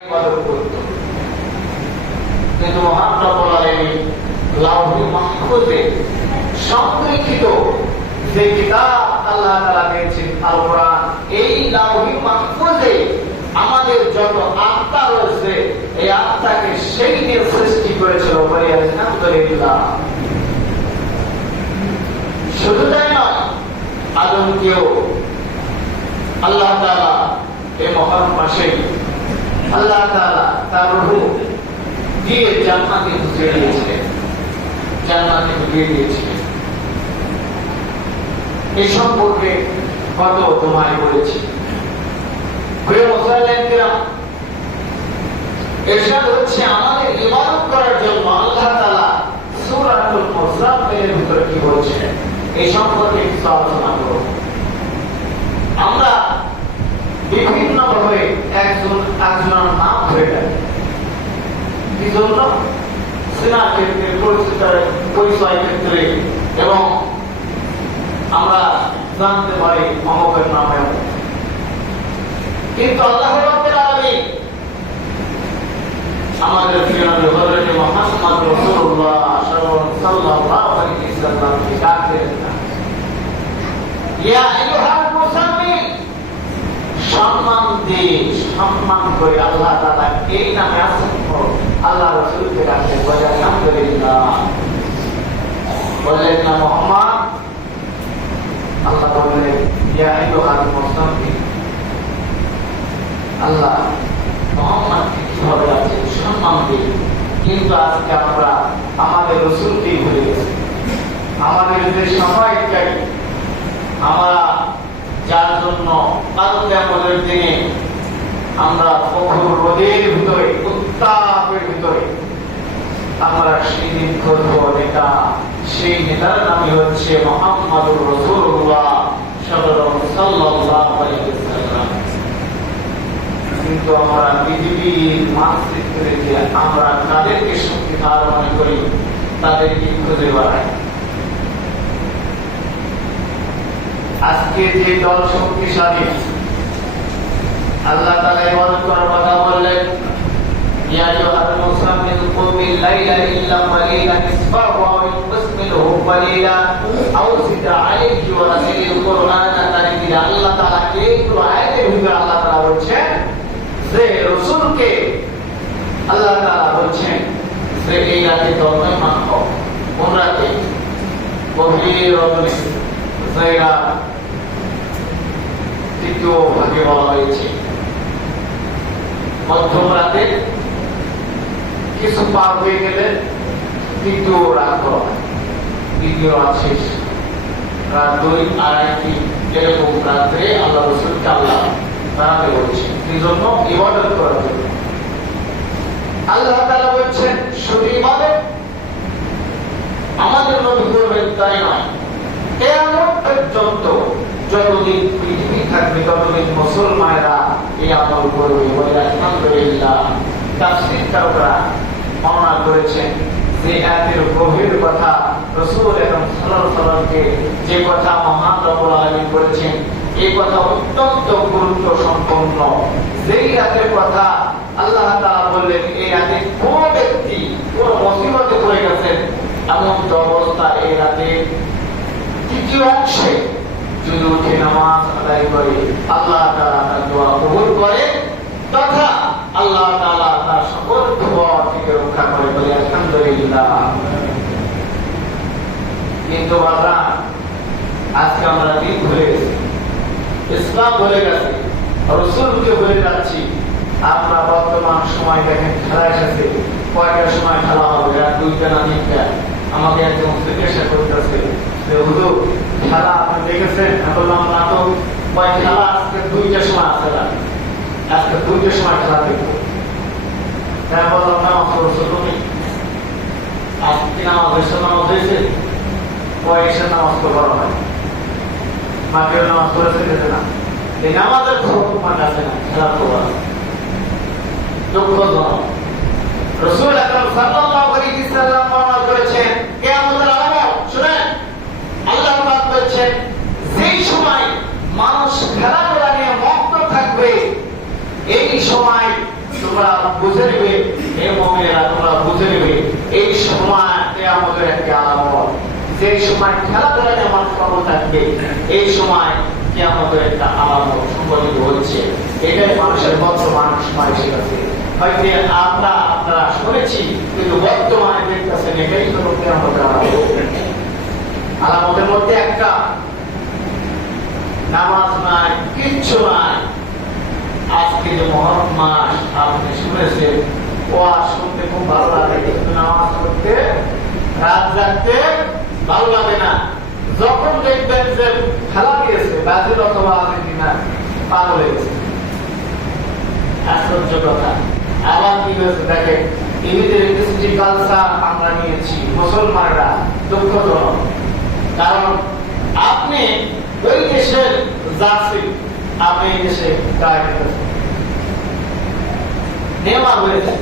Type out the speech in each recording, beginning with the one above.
ইবাদত করত। কিন্তু মহান রব্বুল আলামিন লাউহে মাহফুজে সংরক্ষিত যে কিতাব আল্লাহ তাআলা দিয়েছেন আল কোরআন, এই লাউহে মাহফুজে আমাদের যত আত্মা রয়েছে এই আত্মাকে সেই নিয়ে সৃষ্টি করেছিল। বলি আলহামদুলিল্লাহ। শুধু তাই নয়, আদমকেও আল্লাহ তাআলা এই মহান মাসে আল্লাহ তাআলা তার রূহ দিয়ে জান্নাতে ঢুকিয়ে দিয়েছিলেন, জান্নাতে ঢুকিয়ে দিয়েছিলেন। এই সম্পর্কে কত তোমায় বলেছি। প্রিয় মুসলিম কিরাম, ইরশাদ হচ্ছে আমাদের ইবাদত করার জন্য আল্লাহ তাআলা সূরাতুল মুজাম্মিলের ভিতরে কি বলছেন এই সম্পর্কে কিছু আলোচনা করব। আমরা বিভিন্ন ভাবে একজনের নাম ধরে থাকি, কি জন্য? সিনার ক্ষেত্রে, পরিচয় ক্ষেত্রে, এবং আমরা জানতে পারি অমুকের নামে। কিন্তু আল্লাহ রাব্বুল আলামিন আমাদের প্রিয় নবী হযরত মুহাম্মদ রাসূলুল্লাহ সাল্লাল্লাহু আলাইহি ওয়াসাল্লামকে ডাকলেন না, ইয়া আইয়ুহাল মুসাম্মিল, সম্মান দিয়ে সম্মান করে আল্লাহ তাআলা এই নামে আসেন। আল্লাহ রাসূলকে ডাকলেন, বলে আলহামদুলিল্লাহ, বললেন না মুহাম্মদ। আল্লাহ বললেন ইয়া আইয়ুহাল মুসাম্মিল, আল্লাহ মুহাম্মদকে কিভাবে আছেন সম্মান দিয়ে। কিন্তু আজকে আমরা আমাদের রাসূলকেই ভুলে গেছি। আমাদের যে সময়টাই আমরা যার জন্য কাল কিয়ামতের দিনে আমরা প্রখর রোদের ভিতরে, উত্তাপের ভিতরে আমরা সেই দিন করবো নেতা, সেই নেতার নামই হচ্ছে মুহাম্মদুর রাসূলুল্লাহ সাল্লাল্লাহু আলাইহি ওয়াসাল্লাম। কিন্তু আমরা পৃথিবীর মানচিত্রে যে আমরা তাদেরকে শক্তিধর মনে করি, তাদেরকে খুঁজে বেড়াই। আজকে যে দল শক্তিশালী, আল্লাহ তাআলা ইবাদত করার কথা বললেন, ইয়া আইয়ুহাল মুসাম্মিল কুমিল লাইলা ইল্লা কালিলান নিসফাহু আও ইনকুসমিনহু কালিলান আও জিদ আলাইহি ওয়া রাতিল কুরআনা তারতিলা। আল্লাহ তাআলা এই আয়াতের ভিতরে আল্লাহ তাআলা বলছেন যে রাসূলকে আল্লাহ তাআলা বলছেন যে এই রাতে দমে মানো, কোন রাতে? গভীর রজনী, যারা তৃতীয় ভাগে বলা হয়েছে। মধ্যম রাতে কিছু পার হয়ে গেলে তৃতীয় রাত বলা হয়, দ্বিতীয় রাত শেষ, রাত 2, 2:30, 3 এরকম রাত্রে আল্লাহ রাসূলকে আল্লাহ তাআলা বলছেন এই জন্য ইবাদত করার জন্য। আল্লাহ তাআলা বলছেন শুধু ইবাদত আমাদের নবী করবেন তাই নয়, কিয়ামত পর্যন্ত যতদিন পৃথিবী থাকবে ততদিন মুসলমানেরা এই আমল করবে। বলে আলহামদুলিল্লাহ। তাফসীরকাররা বর্ণনা করেছেন যে আয়াতের গভীর কথা রাসূল আকরাম সাল্লাল্লাহু আলাইহি ওয়াসাল্লামকে যে কথা মহান রব্বুল আলামিন বলেছেন, এই কথা অত্যন্ত গুরুত্ব সম্পন্ন। যেই রাতের কথা আল্লাহ তাআলা বললেন, এই রাতে কোন ব্যক্তি কোন মুসিবতে পড়ে গেছেন, এমন অবস্থা এই রাতে তৃতীয় অংশে যদি উঠে নামাজ আদায় করে আল্লাহ তাআলা তার দোয়া কবুল করে তথা আল্লাহ তাআলা তার সকল বিপদ থেকে রক্ষা করে। বলে আলহামদুলিল্লাহ। কিন্তু বাবা, আজকে আমরা দিন ভুলে গেছি, ইসলাম ভুলে গেছি, রাসূলকে ভুলে যাচ্ছি। আমরা বর্তমান সময় দেখেন খেলা এসেছে, কয়টার সময় খেলা হবে? রাত 2টা না 3টা। আমাকে একজন জিজ্ঞাসা করতেছে যে হুজুর খেলা আপনি দেখেছেন? আমি বললাম না তো। কয় খেলা আজকে 2টার সময় আছে, আজকে 2টার সময় খেলা দেখবো। তাই বললাম নামাজ পড়ছো তুমি? আজকে নামাজ হয়েছে? কয় এসে নামাজ তো করা হয়, মাকেও নামাজ পড়েছে যেতে না। এই নামাজের খবর তোমার কাছে না, খেলা খবর দুঃখজনক। রাসূল আকরাম সাল্লাল্লাহু আলাইহি ওয়াসাল্লাম বর্ণনা করেছেন কিয়ামতের আলামত শুনেন। আল্লাহ পাক বলেছেন যেই সময় মানুষ খেলাধুলা নিয়ে মগ্ন থাকবে এই সময় তোমরা বুঝে নেবে, হে মুমিনেরা তোমরা বুঝে নেবে, এই সময় কিয়ামতের একটা আলামত। যে সময় খেলাধুলা নিয়ে মানুষ পাগল থাকবে, এই সময় কিয়ামতের একটা আলামত সংঘটিত হচ্ছে। এটাই মানুষের বর্তমান সময় শিখাচ্ছে। হয়তো আপনারা শুনেছি, কিন্তু বর্তমানে দেখতেছেন এটাই হলো কিয়ামতের আলামত। আলামতের মধ্যে একটা নামাজ নাই, কিচ্ছু নাই। আজকে যে মহরম মাস আপনি শুনেছেন, ওয়াজ শুনতে খুব ভালো লাগে, কিন্তু নামাজ পড়তে রাত জাগতে ভালো লাগে না। যখন দেখবেন যে খেলা দিয়েছে ব্রাজিল অথবা আর্জেন্টিনা, পাগল হয়ে গেছে। আশ্চর্য কথা। আবার কি হয়েছে দেখেন, টিভিতে কিছু কালচার আমরা নিয়েছি মুসলমানরা, দুঃখজনক। কারণ আপনি ওই দেশের জার্সি আপনি এই দেশে গায়ে দিতেছেন। নেমার হয়েছে,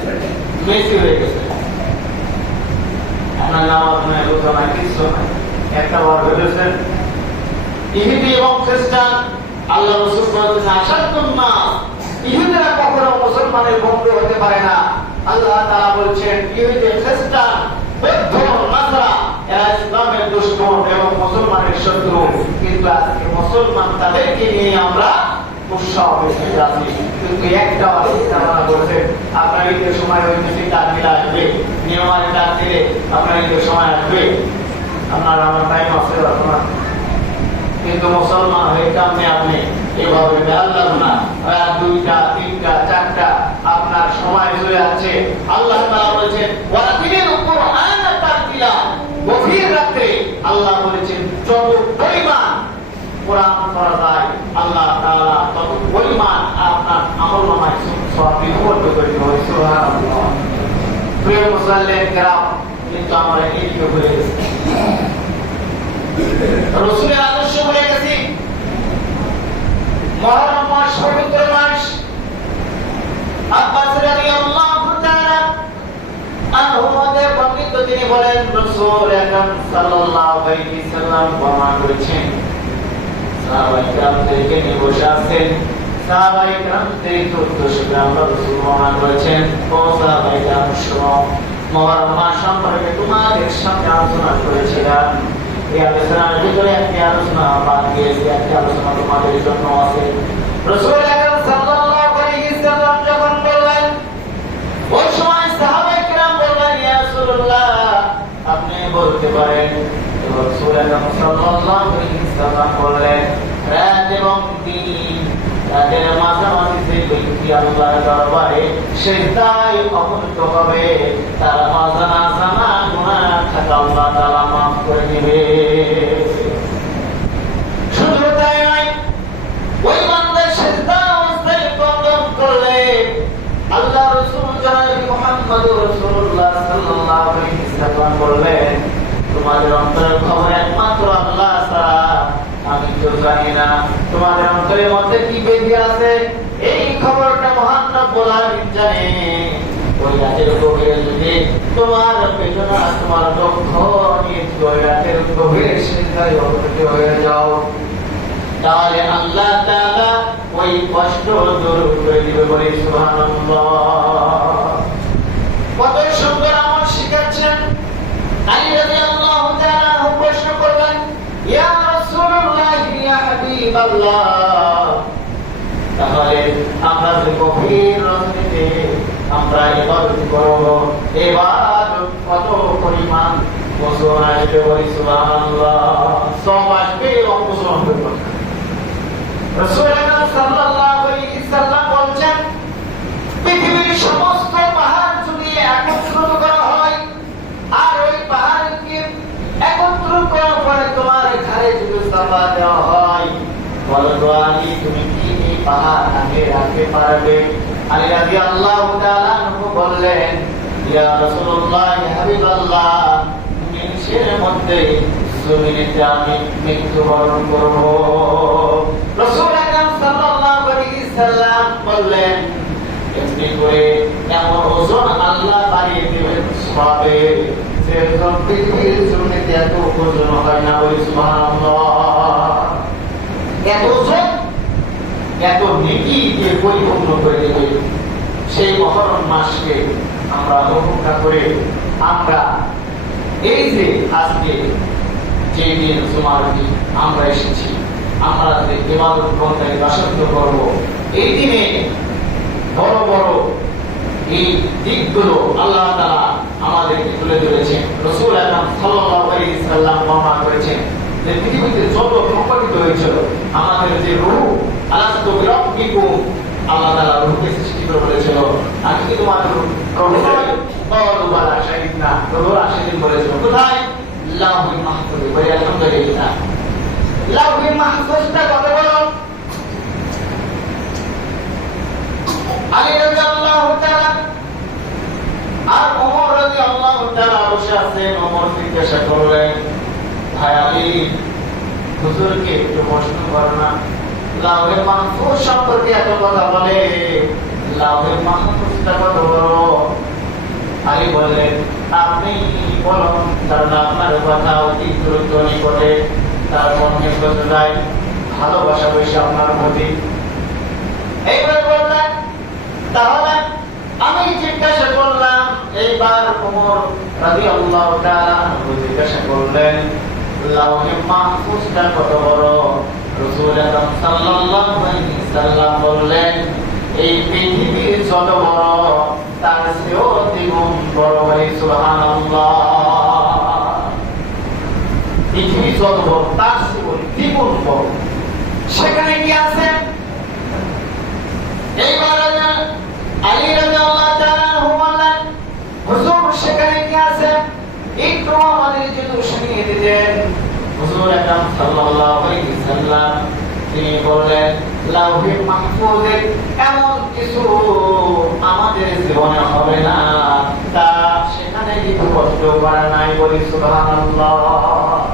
মেসি হয়ে গেছে, আপনার নামাজ নাই, রোজা নাই, কিছু নাই। একটা বার ভেবেছেন ইহুদি এবং খ্রিস্টান, আল্লাহ রাসূল বলেছেন আশাদুন নাস, ইহুদিরা কখনো মুসলমানের বন্ধু হতে পারে না। আল্লাহ তাআলা বলছেন ইহুদি, খ্রিস্টান, বৌদ্ধ, নাসারা এরা ইসলামের দুশমন এবং মুসলমানের শত্রু। কিন্তু আজকে মুসলমান তাদেরকে নিয়ে আমরা উৎসাহ পেতে যাচ্ছি। কিন্তু একটা অবস্থা বলছেন আপনার ঈদের সময় ওই দেশে তাকবিরা আসবে, নিয়মের ডাক দিলে আপনার ঈদের সময় আসবে, আপনার আমার টাইম আছে আপনার। কিন্তু মুসলমান হয়ে কামনে আপনি এভাবে আল্লাহ না, রাত 2টা 3টা 4টা আপনার সময় চলে যাচ্ছে। আল্লাহ তাআলা বলেছেন ওয়ারাতিলিল কুরআনা তারতিলা, গভীর রাতে আল্লাহ বলেছেন যত পরিমাণ কোরআন পড়া যায় আল্লাহ তাআলা তত পরিমাণ আপনার আমলনামায় সওয়াব নির্ভর করে হয়। সুবহানাল্লাহ। প্রিয় মুসল্লিন কিরাম, কিন্তু আমরা এই কি ভুলে গেছি, রাসূলের আদর্শ ভুলে গেছি। মুহররম মাস পবিত্র মাস। আব্বাস রাদিয়াল্লাহু তাআলা আনহু মধ্যে বর্ণিত, তিনি বলেন রাসূল আকরাম সাল্লাল্লাহু আলাইহি সাল্লাম বর্ণনা করেছেন, সাহাবায়ে কেরামদেরকে নিয়ে বসে আছেন। সাহাবায়ে কেরামদের উদ্দেশ্যে আল্লাহ রাসূল বর্ণনা করেছেন, ও সাহাবায়ে কেরাম শুনো, মুহররম মাস সম্পর্কে তোমাদের সাথে আলোচনা করেছিলাম। এই আলোচনার ভিতরে একটি আলোচনা বাদ গিয়েছে, একটি আলোচনা তোমাদের জন্য আছে। রাসূল আকরাম সাল্লাল্লাহু আলাইহি সাল্লাম যখন বললেন, ওই সময় সাহাবায়ে কেরাম বললেন, ইয়া রাসূলুল্লাহ আপনি বলতে পারেন। রাসূল আকরাম সাল্লাল্লাহু আলাইহি সাল্লাম বললেন, রাত এবং দিন, রাতের মাঝামাঝি যে ব্যক্তি আল্লাহর দরবারে সিজদায় অবনত হবে, তার অজানা জানা গুনাহ খাতা আল্লাহ তাআলা মাফ করে দিবে। শুধু তাই নয়, ওই বান্দা সিজদা অবস্থায় কদম করলে আল্লাহ রাসূল জনাব মুহাম্মদুর রাসূলুল্লাহ সাল্লাল্লাহু আলাইহি সাল্লাম বললেন, তোমাদের অন্তরের খবর একমাত্র আল্লাহ ছাড়া আমি তো জানি না। তোমাদের অন্তরের মধ্যে কি বেঁধে আছে এই খবরটা মহান রব্বুল আলামিন জানে। ওই রাতের গভীরে যদি তোমার বেদনা, তোমার দুঃখ নিয়ে ওই রাতের গভীরে সিজদায় অবনত হয়ে যাও, তাহলে আল্লাহ তাআলা ওই কষ্ট দূর করে দিবে। বলি সুবহানাল্লাহ। কত সুন্দর আমল শিখাচ্ছেন। আলী রাদিয়াল্লাহু তাআলা প্রশ্ন করলেন, ইয়া রাসূলুল্লাহ, ইয়া হাবিবাল্লাহ, তাহলে আমরা যে গভীর রজনীতে আমরা ইবাদত করব, ইবাদত কত পরিমাণ ওজন আসবে? বলি সুবহানাল্লাহ। সব আসবে এবং ওজন হবে। রাসূল আকরাম সাল্লাল্লাহু আলাইহি সাল্লাম বলেন, পৃথিবীর সমস্ত পাহাড় যদি একত্রিত করা হয় আর ওই পাহাড়কে একত্রিত করার পরে তোমার ঘাড়ে যদি চাপা দেওয়া হয়, বলো তো আলী তুমি কি এই পাহাড় আগে রাখতে পারবে? আলী রাদিয়াল্লাহু তাআলা বললেন, ইয়া রাসূলুল্লাহ, ইয়া হাবিবাল্লাহ, নিচের মধ্যে জমিনেতে আমি মৃত্যুবরণ করব। রাসূল আকরাম সাল্লাল্লাহু আলাইহি সাল্লাম বললেন, এমনি করে এমন ওজন আল্লাহ বাড়িয়ে দিবেন সওয়াবে, যে পৃথিবীর জমিনেতে এত ওজন হয় না। বলি সুবহানাল্লাহ। এত ওজন, এত নেকি দিয়ে পরিপূর্ণ করে দেবে। সেই মহরম মাসকে আমরা উপেক্ষা করে আমরা এই যে আজকে যে দিন জুমার দিন আমরা এসেছি, আমরা যে ইবাদত বন্দেগী বাসত্ব করব, এই দিনে বড় বড় এই দিকগুলো আল্লাহ তাআলা আমাদেরকে তুলে ধরেছেন। রাসূল আকরাম সাল্লাল্লাহু আলাইহি ওয়াসাল্লাম বর্ণনা করেছেন যে পৃথিবীতে যত সংগঠিত হয়েছিল আমাদের যে রূহ, আলাস্তু বিরাব্বিকুম, আল্লাহ তাআলা রূহকে সৃষ্টি করে বলেছিল আমি কি তোমাদের প্রভু নই? ক্বালু বালা শাহিদনা, প্রভু সেদিন বলেছিল কোথায়? লাউহুল মাহফুজে। বলি আলহামদুলিল্লাহ। লাউহুল মাহফুজটা কত বড়? আলী রাদিয়াল্লাহু তাআলা আর ওমর রাদিয়াল্লাহু তাআলা বসে আছেন। ওমর জিজ্ঞাসা করলেন, ভাই আলী, হুজুরকে একটু প্রশ্ন করো না, লাউহুল মাহফুজ সম্পর্কে এত কথা বলে, লাউহুল মাহফুজটা কত বড়? আলী বললেন, আপনি বলুন, কারণ আপনার কথা অতি গুরুত্ব নিকটে, তার মনে বোঝা যায় ভালোবাসা বেশি আপনার প্রতি। এইবার বললেন, তাহলে আমি জিজ্ঞাসা করলাম। এইবার ওমর রাদিয়াল্লাহু তাআলা জিজ্ঞাসা করলেন, লাউহে মাহফুজটা কত বড়? রাসূল আকরাম সাল্লাল্লাহু আলাইহি ওয়াসাল্লাম বললেন, এই পৃথিবীর যত বড় তার চেয়েও দ্বিগুণ বড়। বলি সুবহানাল্লাহ। পৃথিবী যত বড় তার চেয়েও দ্বিগুণ বড়। সেখানে কি আছে? এইবার আলী রাদিয়াল্লাহু তাআলা বললেন, হুজুর সেখানে কি আছে? একটু আমাদের জন্য শুনিয়ে দিতেন। হুজুর আকরাম সাল্লাল্লাহু আলাইহি ওয়াসাল্লাম তিনি বললেন, লাউহে মাহফুজে এমন কিছু আমাদের জীবনে হবে না তা সেখানে লিপিবদ্ধ করা নাই। বলি সুবহানাল্লাহ।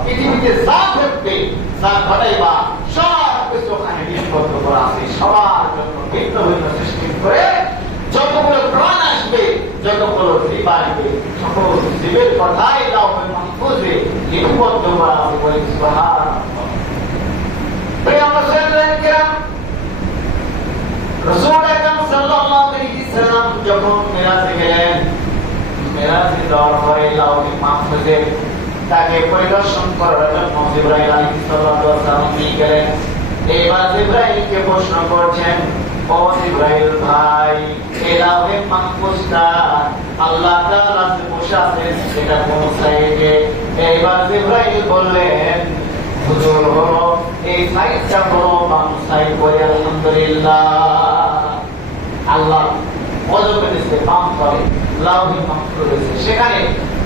পৃথিবীতে যা ঘটবে, যা ঘটাইবা, সব কিছু ওখানে লিপিবদ্ধ করা আছে। সবার জন্য ভিন্ন ভিন্ন সৃষ্টি করে যতগুলো প্রাণ আসবে, যতগুলো জীব আসবে, সকল জীবের কথাই লাউহে মাহফুজে লিপিবদ্ধ করা আছে। বলি সুবহানাল্লাহ। রাসূল আকরাম সাল্লাল্লাহু আলাইহি ওয়াসাল্লাম যখন মিরাজে গেলেন, মিরাজে যাওয়ার পরে লাউহে মাহফুজে তাকে পরিদর্শন করার জন্য জিবরাইল আলাইহিস সালাম নিয়ে গেলেন। এবার জিবরাইলকে প্রশ্ন করছেন, ও জিবরাইল ভাই, এই লাউহে মাহফুজটা আল্লাহ তাআলা যে বসে আছেন সেটা কোন সাইডে? এবার জিবরাইল বললেন, হুজুর হলো এই সাইডটা হলো বাম সাইড। বলি আলহামদুলিল্লাহ। আল্লাহ অজবে নিচে বাম করে লাউহে মাহফুজ রয়েছে, সেখানে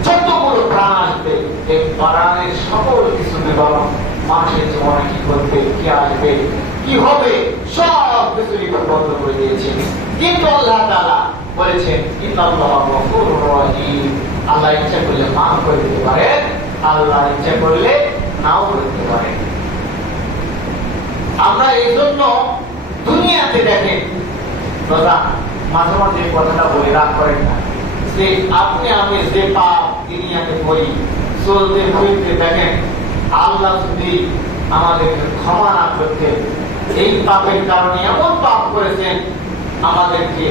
যতগুলো প্রাণ আসবে এই প্রাণের সকল কিছু বিবরণ, মানুষের জীবনে কি করবে, কি আসবে, কি হবে, সব কিছু লিপিবদ্ধ করে দিয়েছেন। কিন্তু আল্লাহ তাআলা বলেছেন, ইন্নাল্লাহা গফুরুর রহিম, আল্লাহ ইচ্ছা করলে মাফ করে দিতে পারেন, আল্লাহ ইচ্ছা করলে নাও করতে পারেন। আমরা এই জন্য দুনিয়াতে দেখেন দাদা, মাঝে মাঝে কথাটা বলে রাগ করেন না, যে আপনি আমি যে পাপ দুনিয়াতে করি চলতে ফিরতে দেখেন, আল্লাহ যদি আমাদেরকে ক্ষমা না করতেন, এই পাপের কারণে এমন পাপ করেছেন আমাদেরকে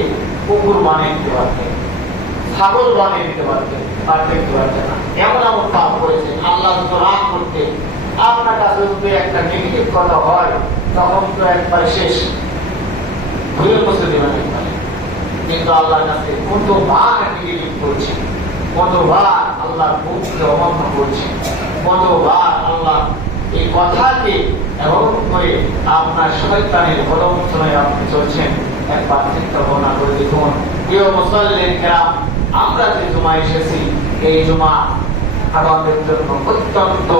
কুকুর বানিয়ে দিতে পারতেন, ছাগল বানিয়ে দিতে পারতেন, পারতেন না। এমন এমন পাপ করেছেন, আল্লাহ তো রাগ করতে। আপনার কাছে যদি একটা নেগেটিভ কথা হয় তখন তো একবার শেষ, ভুলে বসে দেবেন একবারে। কিন্তু আল্লাহর কাছে কতবার নেগেটিভ করছেন, কতবার আল্লাহর মুখকে অমান্য করছেন, কতবার আল্লাহ এই কথাকে এমন করে আপনার শয়তানের প্রলোভনে আপনি চলছেন। একবার চিন্তা ভাবনা করে দেখুন। প্রিয় মুসল্লিন কেরাম, আমরা যে জুমা এসেছি, এই জুমা আমাদের জন্য অত্যন্ত